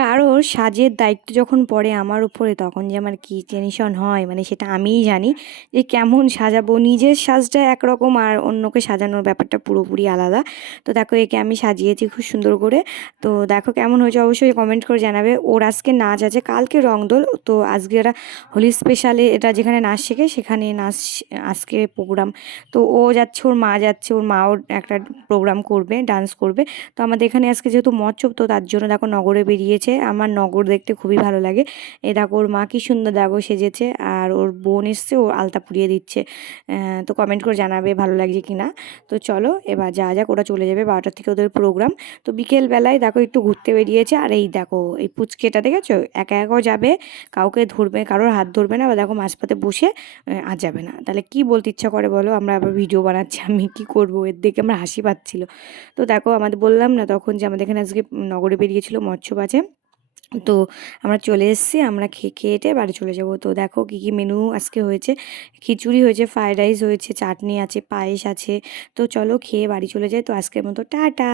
কারোর সাজের দায়িত্ব যখন পড়ে আমার উপরে তখন যে আমার কী টেনশন হয় মানে সেটা আমিই জানি যে কেমন সাজাবো। নিজের সাজটা একরকম আর অন্যকে সাজানোর ব্যাপারটা পুরোপুরি আলাদা। তো দেখো একে আমি সাজিয়েছি খুব সুন্দর করে। তো দেখো কেমন হয়েছে অবশ্যই কমেন্ট করে জানাবে। ওর আজকে নাচ আছে, কালকে রংদোল, তো আজকে এরা হোলি স্পেশালে এটা যেখানে নাচ শেখে সেখানে নাচ আজকে প্রোগ্রাম। তো ও যাচ্ছে, ওর মা যাচ্ছে, ওর মাও একটা প্রোগ্রাম করবে, ডান্স করবে। তো আমাদের এখানে আজকে যেহেতু মৎসব তো তার জন্য দেখো নগরে বেরিয়েছে। আমার নগর দেখতে খুবই ভালো লাগে। এই দেখো ওর মা কি সুন্দর দেখো সেজেছে, আর ওর বোন এসছে, ও আলতা পুড়িয়ে দিচ্ছে। তো কমেন্ট করে জানাবে ভালো লাগছে কি না। তো চলো এবার যা যাক, ওরা চলে যাবে 12টার থেকে ওদের প্রোগ্রাম। তো বিকেলবেলায় দেখো একটু ঘুরতে বেরিয়েছে। আর এই দেখো এই পুচকেটা দেখেছো, একা একাও যাবে, কাউকে ধরবে, কারোর হাত ধরবে না, বা দেখো মাঝপথে বসে আর যাবে না। তাহলে কি বলতে ইচ্ছা করে বলো? আমরা আবার ভিডিও বানাচ্ছি, আমি কি করব? এর দেখে আমার হাসি পাচ্ছিল। তো দেখো আমাদের বললাম না তখন যে আমাদের এখানে আজকে নগরে বেরিয়েছিল মৎসব আছে। তো আমরা চলে এসেছি, আমরা খেয়ে খেয়ে বাড়ি চলে যাব। তো দেখো কী কী মেনু আজকে হয়েছে। খিচুড়ি হয়েছে, ফ্রায়েড রাইস হয়েছে, চাটনি আছে, পায়েস আছে। তো চলো খেয়ে বাড়ি চলে যাই। তো আজকের মতো টাটা।